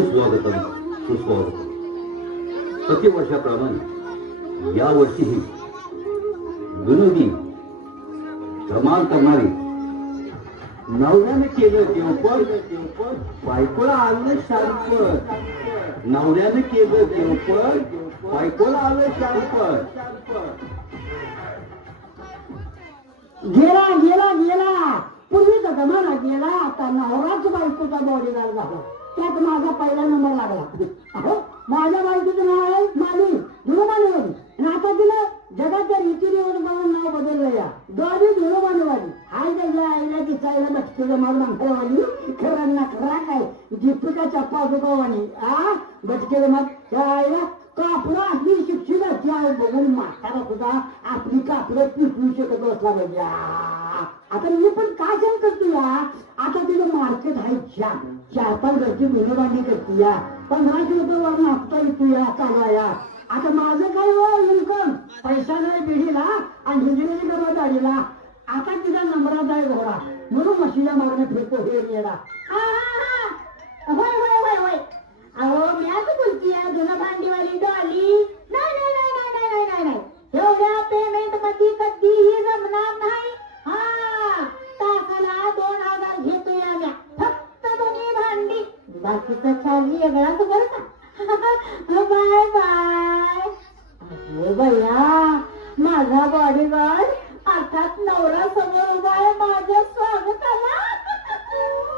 सुस्वागतम सुस्वागतम. प्रतिवर्षाप्रमाणे या वर्षीही विनोदी धमाल करणारी नवऱ्याने केलं देवपण बायकोला आलं शांतपण नवऱ्याने केलं देवपण बायकोला आलं शांतपण गेला गेला गेला. पूर्वीचा जमाना गेला आता नवराच बायकोचा बॉडीगार्ड झाला. त्यात माझा पहिला नंबर लागला. माझ्या बायकोचं नाव आहे माली. धुळमानेवाडी आणि आता तिला जगाच्या रीतीने म्हणून नाव बदललं या. डॉली धुळमानेवाडी आई त्याच्या आईला तिचा बटकेला मारून मागवाली खरं ना खरा काय? दीपिका चप्पा दुकावानी आ? बटकेला मग त्या आईला कापडं आपली शिक्षित असते बघून म्हातारा सुद्धा आपली कापडं पिटवू शकत असला पाहिजे आता मी पण काय जम करतो या? आता तिथं मार्केट आहे जाम चार पाच घरची मुलबांडी करते या. हा किलो हप्ता येतो या चाला आता माझं काय हो, इन्कम? पैसा नाही बिडीला आणि हिंदी करत आलेला आता तिला नंबरात आहे घोडा म्हणून मशीला मारणे फिरतो हे येणार पेमेंटमध्ये कधीही जमणार नाही. तासाला दोन हजार घेतोय आम्ही. फक्त दोन्ही भांडी. बाकीचं चार्ज वेगळाच बरं का? Bye bye. अरे बया माझा बॉडीगार्ड अर्थात नवरा समोर उभा आहे माझ्या स्वागताला.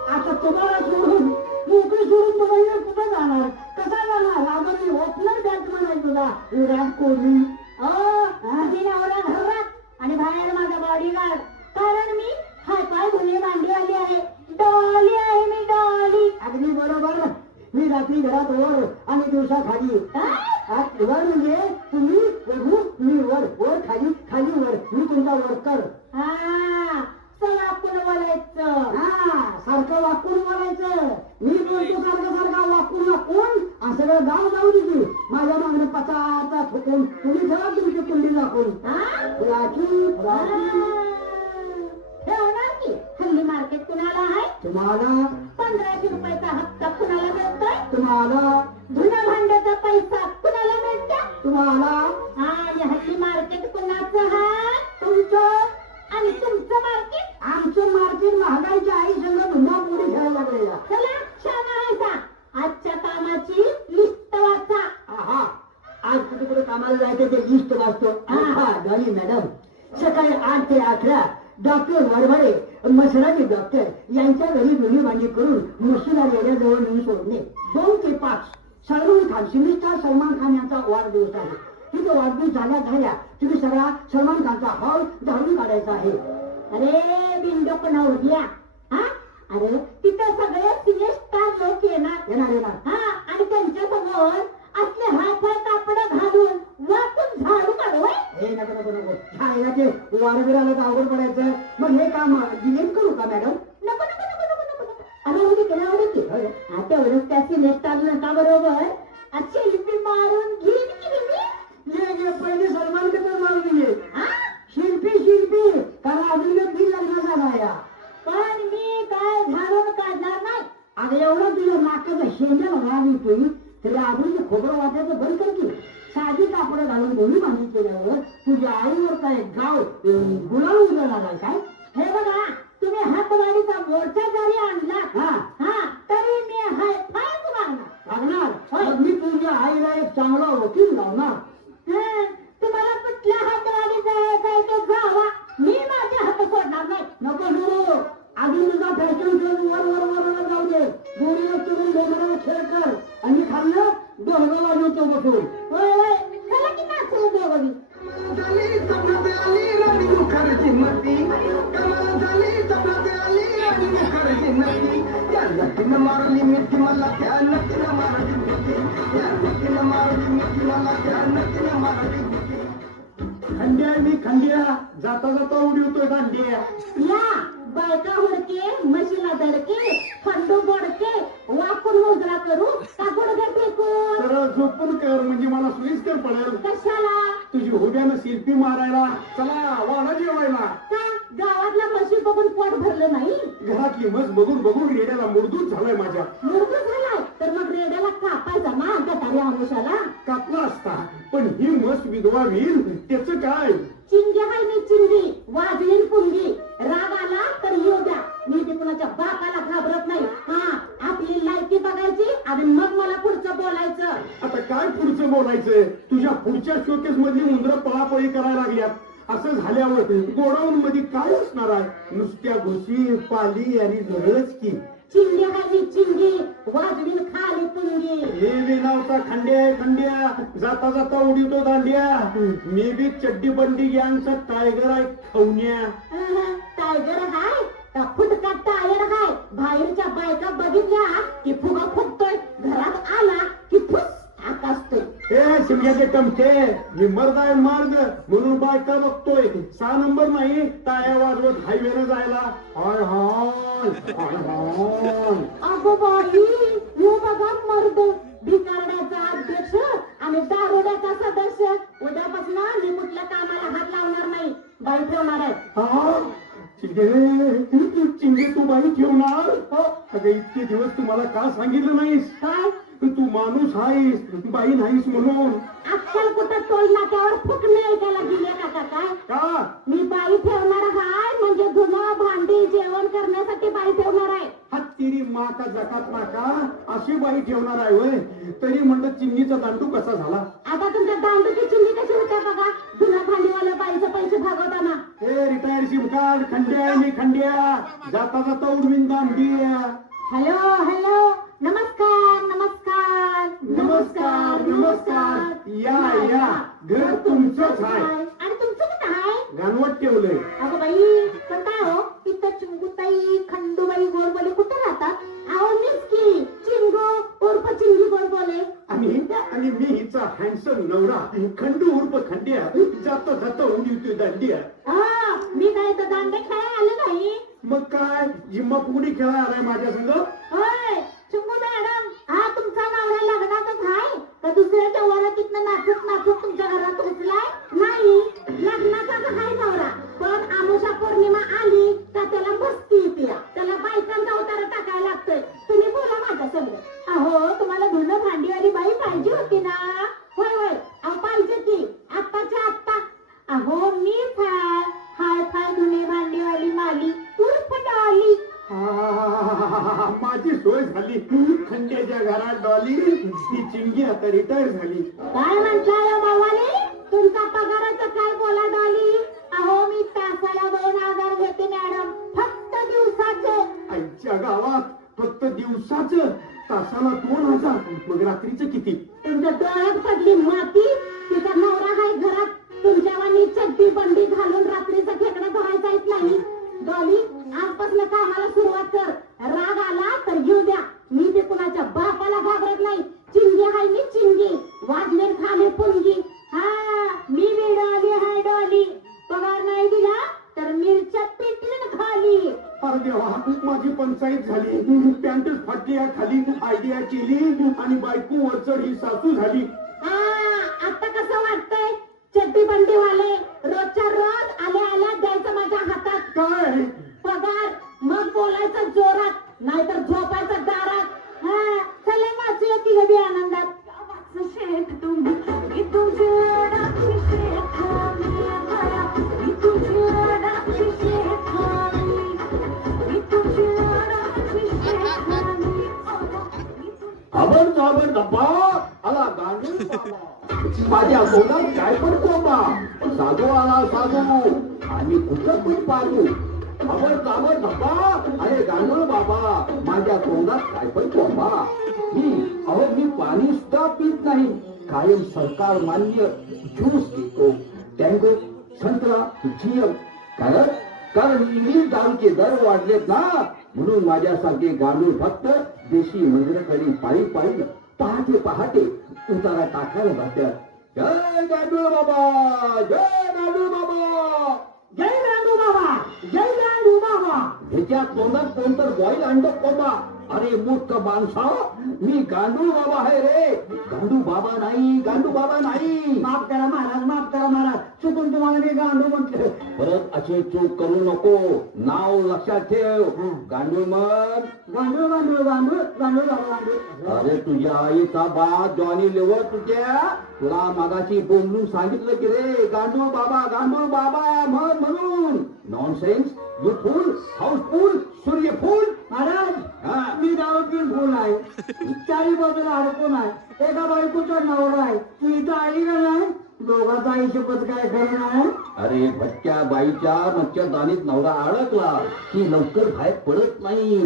आता तुम्हाला सोडून नोकरी सोडून तुम्हाला कुठं जाणार? कसा जाणार? अगं मी ओपनर बॅट्समन आहे तुझा विराट कोहली. आधी नवरा घरात आणि बाहेर माझा बॉडीगार्ड कारण मी हाय पाय गुन्हे मांडीवाली आहे? डॉली आहे मी डॉली. अगदी बरोबर. मी रात्री घरात वर आणि दिवसा खाली. वर म्हणजे तुम्ही वधू मी वर वर खाली खाली वर. मी तुमचा वर्कर. आपण बोलायचं हा सारखं वाकून बोलायचं. मी बोलतो सारखं सारखं वाकून वाकून. सगळं गाव जाऊ दिली माझ्या मागणं पचाचा ठोकून. तुम्ही ठेवा तुमची कुंडी दाखवून. फुलाची फुलाची ठेवणार की? हल्ली मार्केट कुणाला आहे? तुम्हाला. पंधराशे रुपयाचा हप्ता कुणाला मिळतोय? तुम्हाला. जुन्या भांड्याचा पैसा कुणाला मिळतो तुम्हाला. आणि हल्ली मार्केट कुणाचं आहे? तुमचं. आणि तुमचं मार्केट? आमचं मार्केट महागाईच्या आई धुंदा पुढे खेळायला लागलेला. चला छान आहे का आजच्या कामाची लिस्ट वाचा. आहा. आज कुठे कुठे कामाला जायचं ते लिस्ट वाचतो. आहा डॉली मॅडम. सकाळी आठ ते अकरा डॉक्टर वडवडे मसराजी डॉक्टर यांच्या घरी गुन्हे भांडी करून मुर्शिदा जवळ नेऊन सोडणे दोन ते पाच. सलमान खान सिनेस्टार सलमान खान यांचा वाढदिवस आहे. तिथे वाढदिवस झाल्या झाल्या तुम्ही सगळा सलमान खानचा हॉल झाडून काढायचा आहे. अरे बिंडो पण हा? अरे तिथे सगळे सिनेस्टार लोक येणार येणार येणार. हा आणि त्यांच्यासमोर असले फाय कापड घालून वाटून झाडू काढवाय हे? नको नको नको. छायला ते वारबिराला तर अवघड पडायचं. मग हे काम डिलीट करू का मॅडम? नको नको नको नको नको अरे उद्या केलं आवडेल की आता एवढंच त्या सिनेस्टार नका बरोबर? अच्छे लिपी मारून घेईन की मी ये ये पहिले सलमान खान मारून दिले शिल्पी शिल्पी. कारण अजून मी लग्न झाला या पण मी काय झाडून काढणार नाही? अरे एवढं तुझ्या नाकाचा शेंड्याला राग येतोय तरी ते खोबरं वाटायचं बंद कर की साधी कापडं घालून दोन्ही बांधून केल्यावर तुझ्या आईवर काय गाव अं, गुलाल उजळणार काय? हे बघा तुम्ही हातवाडीचा मोर्चा जरी आणला हा. हा तरी मी हाय फायच मागणार मागणार मग मी तुझ्या आईला एक चांगला वकील लावणार. हं, तुम्हाला कुठल्या हातवाडी जायचं आहे तो जावा मी माझे हात सोडणार नाही. नको सोडू आधी फॅशन शो वर वर वर जाऊ दे. गोरी वस्तू करून डोंगराला खेळ कर. आणि खाल्लं डोंगर वाजवतो बसून मारली मिठी मला त्या नक्कीनं त्या मला खंड्या मी खंड्या. जाता जाता उडी होतोय दांडिया या. बायका हुडके म्हशीला धडके खंडू बोडके वाकून मोजरा करू का गुडघे तर झोपून कर म्हणजे मला सोयीस्कर पडेल. कशाला? तुझी हुब्यानं शिल्पी मारायला. चला वाडा जेवायला. का? गावातल्या म्हशी बघून पोट भरलं नाही? घरातली मस बघून बघून रेड्याला मुरदूत झालाय माझ्या. मुरगू झालाय? तर मग रेड्याला कापायचा ना गटारी आमुषाला. कापला असता पण ही मस विधवा होईल त्याच काय? चिंगी हाय मी चिंगी. वाजवीन पुंगी राग आला तर येऊ द्या मी ते कुणाच्या बापाला घाबरत नाही हा आपली लायकी बघायची आणि मग मला पुढचं बोलायचं आता काय पुढचं बोलायचंय. तुझ्या पुढच्या शोकेस मधली मुंद्र पळापळी करायला लागल्यात. असं झाल्यावर गोडाऊन मध्ये काय असणार आहे? नुसत्या घुशी पाली आणि झरळच की. चिंगी हाय मी चिंगी वाजवीन खाली पुंगी. हे विनावचा खंड्या खंड्या. जाता जाता उडीतो दांड्या. मी बी चड्डी बंडी गँगचा टायगर आहे खवण्या. टायगर हाय? फुटका टायर हाय? बाहेरच्या बायका बघितल्या की फुगा फुटतोय. घरात आला की फुस. आकाशतोय ए शिमग्याचे टमके मी मर्द आहे मर्द म्हणून बायका बघतोय. सहा नंबर नाही टाया वाजवत हायवेनं जायला. हाय हाय हाय हाय. अगो बाई यो बघा मर्द. भिकारड्याचा अध्यक्ष आणि दारोड्याचा सदस्य. उद्यापासून मी कुठल्या कामाला हात लावणार नाही. बाई ठेवणार आहे. हा? चिंगे चिंगे तू बाई ठेवणार? हो. अगं इतके दिवस तुम्हाला का सांगितलं नाहीस? काय? तू माणूस आहेस बाई नाहीस म्हणून. आजकाल कुठं टोल नाक्यावर फुकणे ऐकायला गेले का का काय का? मी बाई ठेवणार हाय म्हणजे धुणं भांडी जेवण करण्यासाठी बाई ठेवणार आहे. हत्तीरी मा का जकात नाका अशी बाई ठेवणार आहे वय तरी म्हणलं चिंगीचा दांडू कसा झाला? आता तुमच्या दांडूची चिंदी कशी होते बघा? धुणं भांडीवाल्या बाईचे पैसे भागवताना. हे रिटायर सिम कार्ड खंड्या मी खंड्या. जाता जाता उडवीन दांडिया हॅलो हॅलो. नमस्कार नमस्कार नमस्कार नमस्कार. या या घर तुमचंच आहे. आणि तुमचं कुठं आहे? गाणवट ठेवलंय. अगं बाई पण काय हो? इथं चिंगूताई खंडूबाई गोडबोले कुठे राहतात? अहो मीच की. चिंगू उर्फ चिंगी गोडबोले आणि आणि मी हिचा हँडसम नवरा. खंडू उर्फ खंड्या. जाता जाता उडीवतोय दांडिया. हा मी काय तर दांडे खेळायला आले नाही? मग काय? जिम्मा फुगडी खेळा आलाय माझ्या संग होय. चिंगू मॅडम. हा तुमचा नवरा लग्नातच आहे. का दुसऱ्याच्या वरातीतनं नाचत नाचत तुमच्या घरात पोचलाय नाही. लग्नात ती बंडी घालून रात्रीचा खेकडा धरायचा येत नाही. डॉली आजपासून कामाला सुरुवात कर. चाबर आला गांडूळ बाबा. माझ्या काय पण साधू आला साधू. आणि कुठं पण पाहू अरे गांडूळ बाबा माझ्या तोंडात काय पण अहो मी पाणी सुद्धा पित नाही. कायम सरकार मान्य ज्यूस पितो. टँगो संत्रा जियम कारण कारण इंग्लिश दारूचे दर वाढलेत ना. म्हणून माझ्यासारखे गांडूळ फक्त देशी मंदिराकडे पायी पायी पहाटे पहाटे उतारा टाकायला जातात जय गांडूळ बाबा जय गांडूळ बाबा. जय रांडू बाबा जय रांडू बाबा. ह्याच्या तोंडात कोणतर बॉईल अंड कोंबा? अरे मूर्ख माणसा मी गांडूळ बाबा आहे रे. गांडू बाबा नाही गांडू बाबा नाही. माफ करा महाराज माफ करा महाराज. चुकून तुम्हाला मी गांडू म्हटलं. परत असे चूक करू नको. नाव लक्षात ठेव. गांडूळ मन गांडूळ गांडूळ गांडूळ गांडूळ गांडूळ गांडूळ अरे तुझ्या आईचा बा जॉनी लेवर तुझ्या. तुला मागाशी बोंबलून सांगितलं की रे गांडूळ बाबा गांडूळ बाबा म्हण म्हणून. नॉनसेन्स यू फुल हाऊसफुल सूर्यफूल महाराज हा. मी गावात घेऊन फुल आहे. चारी बाजूला अडकून आहे. एका बायकोचा नवरा आहे. तू इथं आली का नाही? दोघांचा आई शपथ काय खरं नाही? अरे भटक्या बाईच्या मच्छरदानीत नवरा अडकला. की लवकर बाहेर पडत नाही.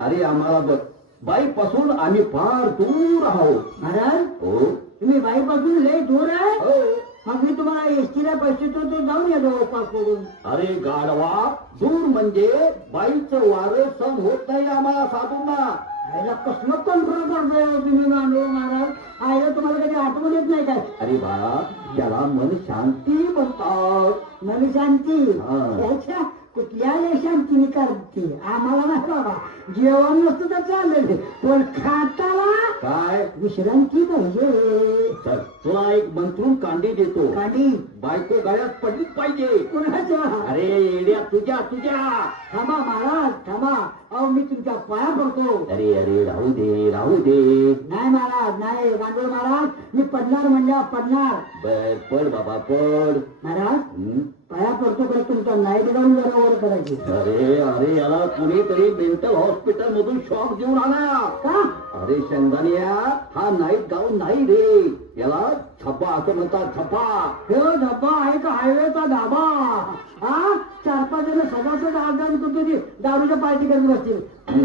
अरे आम्हाला बघ. बाई पासून आम्ही फार दूर आहोत. महाराज हो. तुम्ही बाईपासून लय दूर आहे? हो. मग मी तुम्हाला एसटीला पैसे तो जाऊन येतो उपास करून. अरे गाढवा दूर म्हणजे बाईचं वारं सण होत नाही आम्हाला साधूंना आईला कसलं कंट्रोल करतोय हो तुम्ही गांडूळ महाराज आईला तुम्हाला कधी आठवण येत नाही काय अरे बाळा त्याला मन शांती म्हणतात. मन शांती? हा. त्याच्या कुठल्या शांतीने करते? आम्हाला नाही बाबा जेवण नसतं तर चालेल. पण खाताला काय? विश्रांती पाहिजे. तुला एक मंत्रून कांडी देतो. काढी बायको गळ्यात पडलीच पाहिजे. कुणाच्या? अरे येड्या तुझ्या तुझ्या. थांबा महाराज थांबा. अहो मी तुमच्या पाया पडतो. अरे अरे राहू दे राहू दे. नाही महाराज नाही. गांडूळ महाराज मी पडणार म्हणल्या पडणार. बर पड बाबा पड. महाराज हं? पाया पडतो पण तुमचा. नाईट गाऊन जरा वर करायची. अरे अरे याला कुणीतरी मेंटल हॉस्पिटल मधून शॉक देऊन आणा का? अरे शेंगदानिया हा नाईट गाऊन नाही रे. याला छप्पा असं म्हणतात छप्पा हे डब्बा आहे का हायवेचा धाबा? हा चार पाच जण सभासद आजान कुठे दारूच्या पार्टी करत बसतील.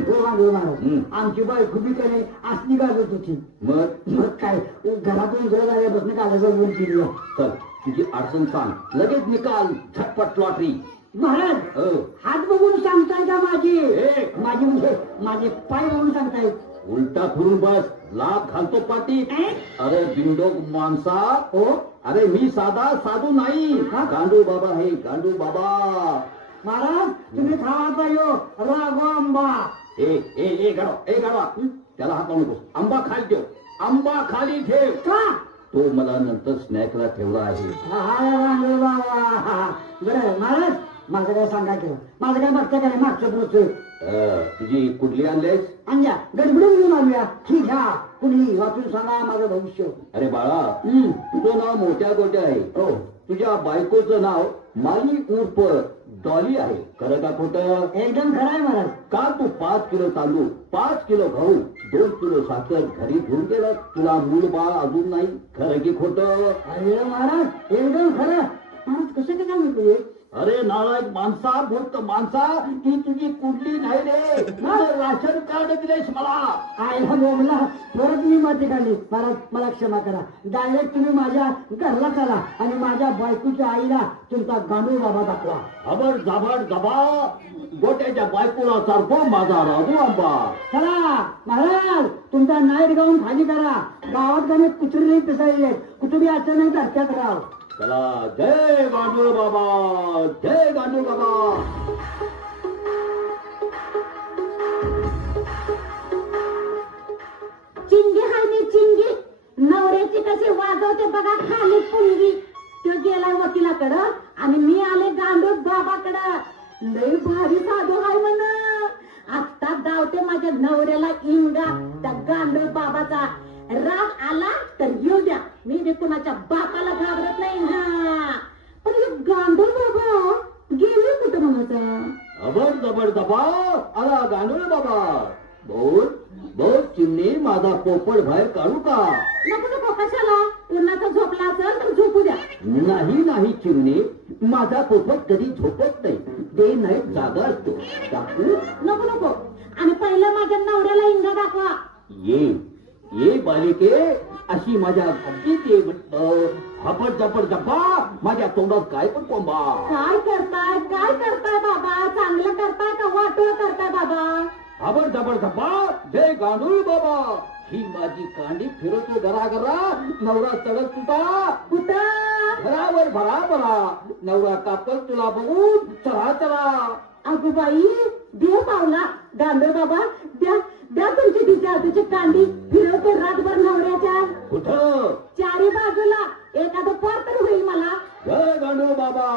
हो महाराज. आमची बाई खुबी कने असली गाजत होती मग? मग काय? घरातून घर झाल्यापासून काढायचं बोल केली चल तुझी अडचण सांग. लगेच निकाल झटपट लॉटरी महाराज हो. हात बघून सांगताय का माझी. माझी म्हणजे माझे पाय बघून सांगताय उलटा फिरून बस लाभ घालतो पाठी अरे बिंडोक माणसा. हो अरे मी साधा साधू नाही. गांडू बाबा आहे गांडू बाबा. महाराज तुम्ही खावाचा यो राघो आंबा. ए ए ए गाडवा ए गाडवा. त्याला हात लावू नकोस आंबा खाली ठेव. आंबा खाली ठेव. का? तो मला नंतर स्नॅकला ठेवला आहे. रांगो बरं महाराज माझं काय सांगा किंवा माझं काय बघता काय? मागचं पुढचं अं, तुझी कुठली आणलेस? आणल्या गडबडून घेऊन आणूया ठीक घ्या. कुणी वाचून सांगा माझं भविष्य. अरे बाळा हम्म. तुझं नाव मोठ्या गोट्या आहे. हो. तुझ्या बायकोचं नाव माली उर्फ डॉली आहे. खरं का खोटं? एकदम खरं आहे महाराज. का तू पाच किलो तांदूळ पाच किलो गहू दोन किलो साखर घरी घेऊन गेला तुला मूळ बाळ अजून नाही. खरं की खोट? अरे महाराज एकदम खरं. महाराज कसं काय सांगितलं हे? अरे नालायक माणसा मूर्ख माणसा ती तुझी कुठली नाही रे. राशन कार्ड दिलेस मला. आईला बोमला परत मी माती खाली महाराज मला क्षमा करा. डायरेक्ट तुम्ही माझ्या घरला चला आणि माझ्या बायकोच्या आईला तुमचा गांडूळ बाबा दाखवा. खबर जाबाड जबा गोट्याच्या बायकोला सारखो माझा राजू आंबा. चला महाराज तुमचा नाईट गाऊन खाली करा. गावात गाणे नाही पिसाळले कुठे बी असं नाही धरत्यात राव. चला जय गांडू बाबा जय गांडू बाबा. चिंगी हाय मी चिंगी. नवऱ्याची कशी वाजवते बघा खाली पुंगी. तो गेलाय वकिलाकडं आणि मी आले गांडू बाबाकडं. लय भारी साधू हाय म्हण. आता धावते माझ्या नवऱ्याला इंगा त्या गांडू बाबाचा. राग आला तर येऊ द्या. मी बी कुणाच्या बापाला घाबरत नाही हा. पण हे गांडूळ बाबा गेले कुठं म्हणायचं? अबर जबर दबा आला गांडूळ बाबा. बोल बोल चिमणी माझा पोपट बाहेर काढू का? नको नको कशाला? उन्हाचा झोपला असेल तर झोपू द्या. नाही नाही चिमणी. माझा पोपट कधी झोपत नाही. डे नाईट जागा असतो. नको नको. आणि पहिलं माझ्या नवऱ्याला इंगा दाखवा. ये. ये बालिके अशी माझ्या अगदीच ये म्हटलं. हपट झपट झपा माझ्या तोंडात काय पण कोंबा. काय करताय? काय करताय बाबा? चांगलं करताय का वाटोळ करताय बाबा? हबड झबड झपा जय गांडूळ बाबा. ही माझी कांडी फिरतो घरा घरा नवरा चढत तुटा. कुठं? घरावर भरा भरा. नवरा कापल तुला बघून. चला चला. अगो बाई देव पावला. गांडो बाबा द्या. हाताची कांडी फिरवते रातभर नवऱ्याच्या. कुठं? चारी बाजूला एखादं पार तर होईल मला. जय बाबा.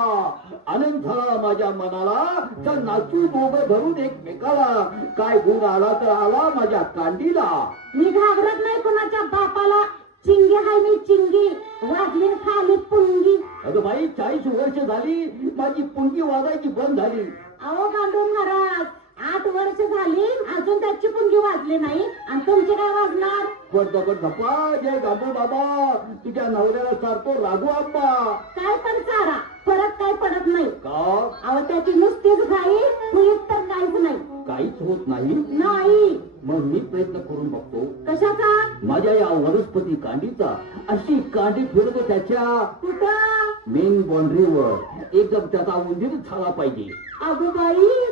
आनंद झाला माझ्या मनाला. तर नाचू दोघं धरून एकमेकाला. काय गुण आला तर आला माझ्या कांडीला मी घाबरत नाही कोणाच्या बापाला. चिंगी हाय मी चिंगी. वाजली खाली पुंगी. अगं बाई चाळीस वर्ष झाली. माझी पुंगी वाजायची बंद झाली. अहो गांडू महाराज आठ वर्ष झाली अजून त्याची पुंगी वाजली नाही. आणि तुमची काय वाजणार? दबट धपा जय गांडू बाबा तुझ्या नवऱ्याला सारतो राघू आंबा. काय पण चारा परत काय पडत नाही. का? अहो त्याची नुसतीच घाई होईत तर काहीच नाही. काहीच होत नाही? नाही. मग मी प्रयत्न करून बघतो. कशाचा? माझ्या या वनस्पती कांडीचा अशी कांडी फिरतो त्याच्या. कुठं? मेन बाउंड्रीवर. एकदम त्याचा उंदीर झाला पाहिजे. अगो बाई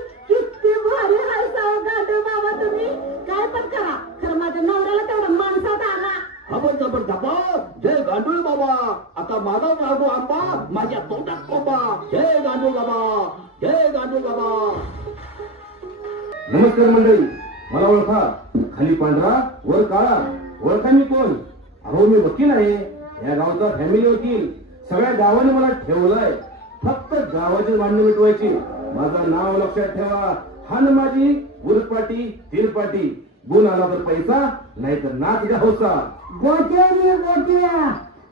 खबर पण धपा जय गांडूळ बाबा. आता माझा मागू आंबा माझ्या तोंडात कोंबा. जय गांडूळ बाबा जय गांडूळ बाबा. नमस्कार मंडळी मला ओळखा. खाली पांढरा वर काळा. ओळखा मी कोण? अहो मी वकील आहे. या गावचा फॅमिली वकील. सगळ्या गावाने मला ठेवलंय. फक्त गावाची मांडणी मिटवायची. माझं नाव लक्षात ठेवा. हान माझी उरपाटी तिरपाटी गुण आला तर पैसा नाही तर नाच घ्या होसा गोटे रे गोटे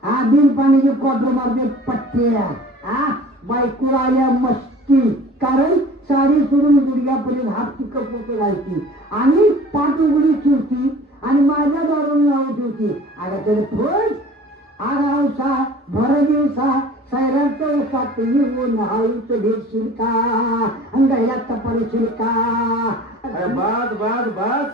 हा बिन पाण्याची क्वार्टर मारते पट्ट्या. हा बायको आल्या मस्ती. कारण साडी सोडून गुडघ्यापर्यंत हात पिकअप होते घालती आणि पाठ उघडी ठेवती आणि माझ्या दारून नाव ठेवती. आता तरी फुल आगावसा भर दिवसा सैराट उसात येऊन हाऊस भेटशील का? अंगाला तपारशील का? बास बास बास.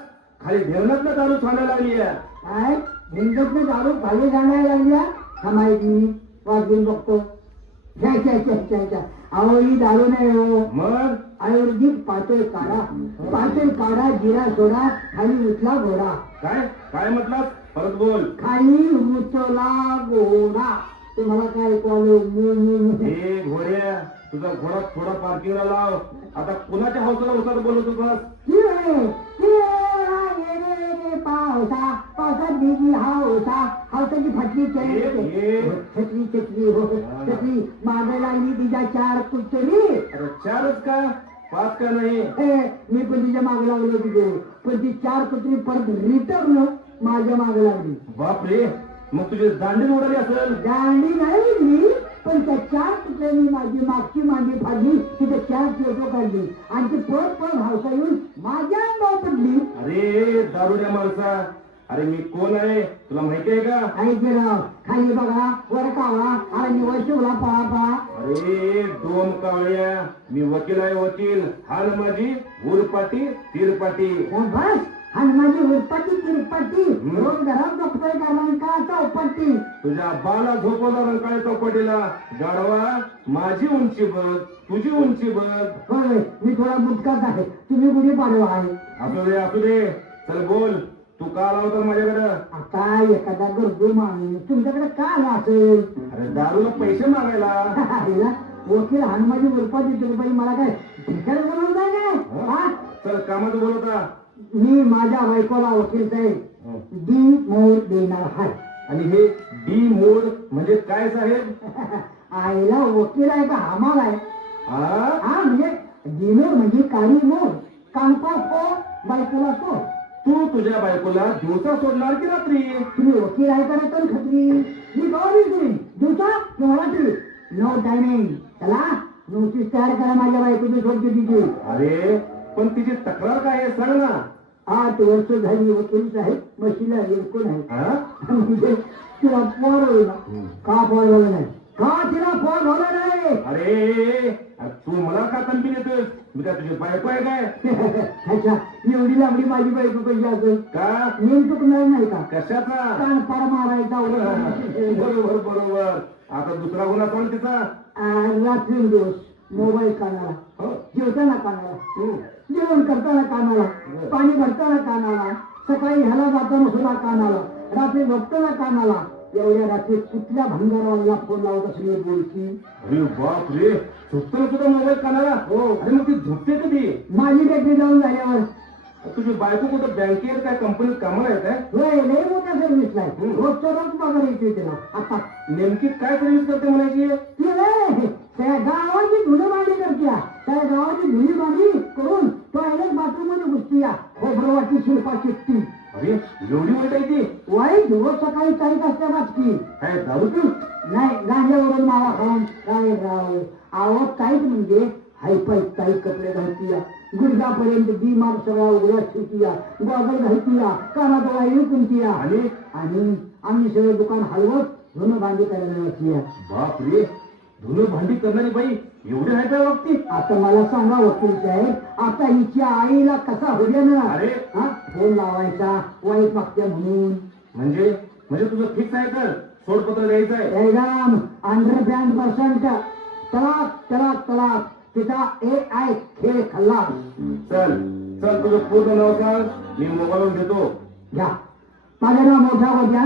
खाली ढेवणात ना दारू सांगायला लागली. काय? भिंगतनं दारू खाली जाण्याला लागल्या? थांबायची वाजून बघतो. छ्या अहो ही दारू नाही हो. मग? आयुर्वेदिक पातळ काढा. पातळ काढा जिरा सोडा खाली उठला घोडा. काय? काय म्हटलं परत बोल. खाली उचला घोडा. तुम्हाला काय ऐकवालो मु मु मु. हे घोड्या तुझा घोडा थोडा पार्किंगला लाव आता कुणाच्या हौसाला उसात बोलत होतास हिरे, हिरे, पावसा पावसात भिजली हावसा हावसाची फाटली हे, हे. छत्री छत्री हो छत्री मागे लागली तिच्या चार कुत्री अरे चारच का? पाच का नाही? मी पण तिच्यामागे लागलो तिथे. पण ती चार कुत्री परत रिटर्न माझ्या मागे लागली. बापरे. मग तुझी दांडी उडाली असेल. दांडी नाही मी पण त्या चार कुत्र्यांनी माझी मागची मांडी फाडली तिथे चार फोटो काढली. आणि ती पळत पळत हावसा येऊन माझ्या अंगावर पडली. अरे दारुड्या माणसा. अरे मी कोण आहे? तुला माहिती आहे का? ऐकलं खाली बघा वर कावळा आणि वर शिवला पळा पळा अरे दोन कावळ्या. मी वकील आहे वकील. हाल माझी उरपाटी तिरपाटी बस. आणि माझी उत्पत्ती तिरपट्टी रोज घरात कारण का चौपट्टी तुझ्या बाला झोपवला रंकाळ्या चौपाटीला. गाडवा माझी उंची बघ तुझी उंची बघ. होय मी थोडा बुटकाच आहे. तुम्ही गुढी पाडवा आहे. असू दे असू दे. चल बोल तू का आला होता माझ्याकडं? आता एखादा गरजू माणूस तुमच्याकडे का आला असेल? अरे दारूला पैसे मागायला वकील हनुमाजी उत्पत्ती तिरुपती मला काय भिकार बनवून जाय काय? हा? चल कामाचं बोल होता मी माझ्या बायकोला वकील साहेब डी मोर देणार आहे. आणि हे डी मोड म्हणजे काय साहेब? आईला वकील आहे का हमाल आहे? हा हा म्हणजे डिनर म्हणजे काळी मोर. कांपा सो बायकोला सो तू तुझ्या बायकोला दिवसा सोडणार की रात्री? तुम्ही वकील आहे का रतन खत्री? मी कधी तुम्ही दिवसा किंवा रात्री नो टायमिंग चला नोटीस तयार करा माझ्या बायकोची सोडते तिची अरे पण तिची तक्रार काय आहे सांग ना. आठ वर्ष झाली वकील साहेब मशीला कोण आहे? म्हणजे तिला पोर होईल का पोर झालं नाही? का तिला पोर झालं नाही? अरे तू मला का तंबी देतोस? मी काय तुझी बायको आहे काय? अच्छा एवढी लांबडी माझी बायको कशी असेल? का? मी चुकणार नाही का? कशाचा कान पार मारायचा. बरोबर बरोबर. आता दुसरा गुन्हा कोण तिचा? रात्री दिवस मोबाईल कानाला. हो. जेवताना कानाला. जेवण करताना कानाला पाणी भरताना कानाला सकाळी ह्याला जाताना सुद्धा कानाला रात्री झोपताना कानाला. एवढ्या रात्री कुठल्या भंगारावाला फोन लावत असेल मी बोलकी? अरे बाप रे झोपताना सुद्धा मोबाईल कानाला? हो. अरे मग ती झोपते कधी? माझी बॅटरी जाऊन झाल्यावर. तुझी बायको कुठं बँकेत काय कंपनीत कामाला येत आहे? होय लय मोठ्या सर्व्हिसला आहे. रोजच्या रोज पगार येते त्याला आता. नेमकी काय सर्व्हिस करते म्हणायची? त्या गावाची धुणी मांडी करते त्या गावाची धुणी मांडी सकाळी चाळीत असते वाचकी काय दारू पिऊन नाही गांजावरून मावा खाऊन काय राव. आवत काहीच म्हणजे हायफाय काही कपडे घालतीया. गुडघापर्यंत डी मार सगळा उघडा ठेवतीया. गॉगल घालतीया. कानात वायू कुंतीया आणि? आणि आम्ही सगळं दुकान हलवत धुणं बांधी करायला लागतीया बाप रे धुणं भांडी करणारी बाई एवढी आहे काय बाबतीत? आता मला सांगा वकील साहेब आता हिच्या आईला कसा होईल ना अरे. हा? फोन लावायचा वाईट वागत्या म्हणून. म्हणजे? म्हणजे तुझं फिक्स आहे तर सोडपत्र द्यायचं आहे एकदम पर्सेंट तलाक तलाक तलाक. तिचा ए आय खेळ खाल्ला चल चल तुझं पूर्ण नाव सांग. मी मोबाईलवर देतो घ्या. माझं नाव मोठ्या होत्या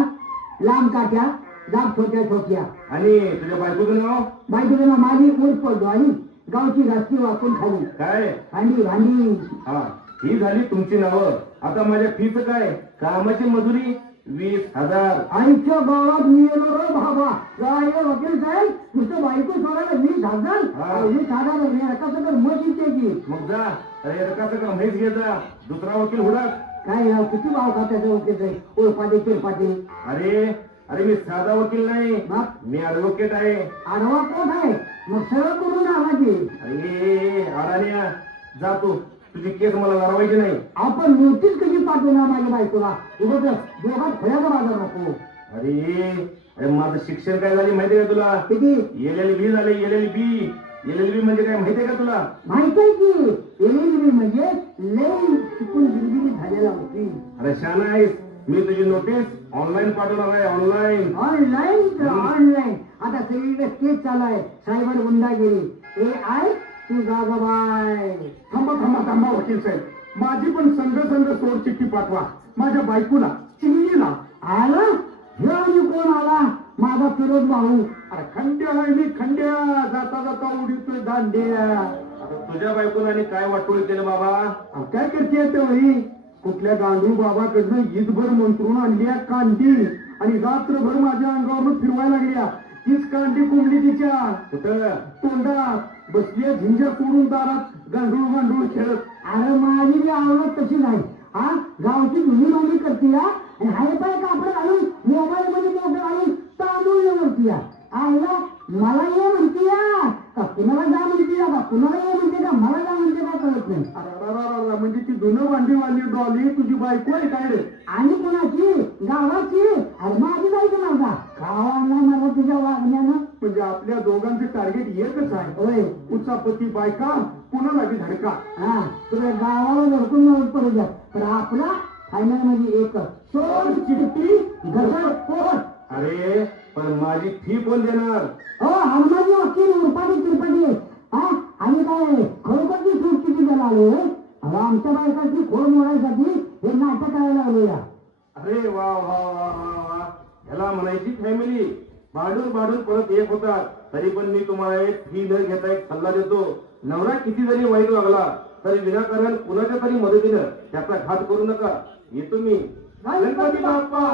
लांब काट्या. दाब छोट्या छोट्या आणि तुझ्या बायकोचं नाव? बायकोचं नाव माझी उर्फ डॉली गावची रास्ती वाकून खाली. काय? भांडी भांडी. हा ही झाली तुमची नावं. आता माझ्या फीच काय? कामाची मजुरी? वीस हजार. आईच्या गावात मी येलो रो बाबा. काय वकील साहेब नुसतं बायको सोडायला वीस हजार हा. वीस हजार नाही कसं तर मत येते की मग जा. अरे कसं का म्हैस घे जा. दुसरा वकील हुडक काय राव किती भाव खात्याचं वकील साहेब? ओळपाटे चिरपाटे अरे अरे मी साधा वकील नाही. मग? मी ऍडव्होकेट आहे. आडवा कोण आहे? मग सरळ करून आला की अरे अडाण्या. जा तू. तुझी केस मला लढवायची नाही. आपण नोटीस कशी पाठवणार माझ्या बायकोला? उगाच दोघात फळ्याचा बाजार नको. अरे अरे माझं शिक्षण काय झाले माहितीये का तुला? किती? एल एल बी झाले L L B. L L B म्हणजे काय माहितीये का तुला? माहीत आहे की एलिजिबल म्हणजे शिकून बिलबिली झालेला होती. अरे शाना आहेस. मी तुझी नोटीस ऑनलाईन पाठवणार आहे ऑनलाईन. Online online? आता सगळीकडे तेच चालू आहे. सायबर गुंडागिरी. ए आय तू बाय थांबा थांबा थांबा वकील साहेब. माझी पण संघ संघ सोड चिठ्ठी पाठवा. माझ्या बायकोला चिमणीला. आला? ह्यो आणि कोण आला? माझा फिरोज भाऊ. अरे खंड्या आहे मी खंड्या. जाता जाता उडीतोय दांड्या. तुझ्या बायकोला आणि काय वाटोळ केलं बाबा? अहो, काय करते तेवढी कुठल्या गांडू बाबाकडनं ईदभर मंत्रून आणल्या कांडी. आणि रात्रभर माझ्या अंगावर फिरवायला लागल्या. तीच कांडी कोंबली तिच्या. कुठं? तोंडात. बसली झिंजा सोडून दारात गांडूळ गांडूळ खेळत. अरे माझी बी आवडत तशी नाही. हा? गावची धुणी मांडी करते या आणि हाय पाय कापड घालून मोबाईल मध्ये मोठं घालून तांदूळ ये म्हणते या आईला मला ये म्हणते या का कुणाला जा म्हणते या का कुणाला ये म्हणते का मला जा म्हणते काय कळत नाही. अरररररर, म्हणजे ती जुनं भांडीवाली डॉली तुझी बायको आहे काय रे? आणि कुणाची? गावाची? अरे माझी जायची माझा. गावाला म्हणजे आपल्या दोघांचे टार्गेट एकच आहे. होय. उचापती बायका कुणाला बी धडका. हा तुझ्या गावाला धडकून मदत करू द्या पण आपला फायनल सोड चिठ्ठी घसर पोट अरे पण माझी फी कोण देणार? हो हनुमानजी वकील उरपाटी तिरपाटी हा आणि काय खरोखरची सूट किती द्यायला आलो? अहो आमच्या बायकाची खोड मोडायसाठी हे नाटक करायला आलो या अरे वा वा वा वा वा. ह्याला म्हणायची फॅमिली भांडून भांडून परत एक होतात तरी पण मी तुम्हाला एक फी दर घेता एक सल्ला देतो. नवरा किती जरी वाईट वागला तरी विनाकारण कुणाच्या तरी मदतीनं त्याचा घात करू नका. येतो मी. गणपती बाप्पा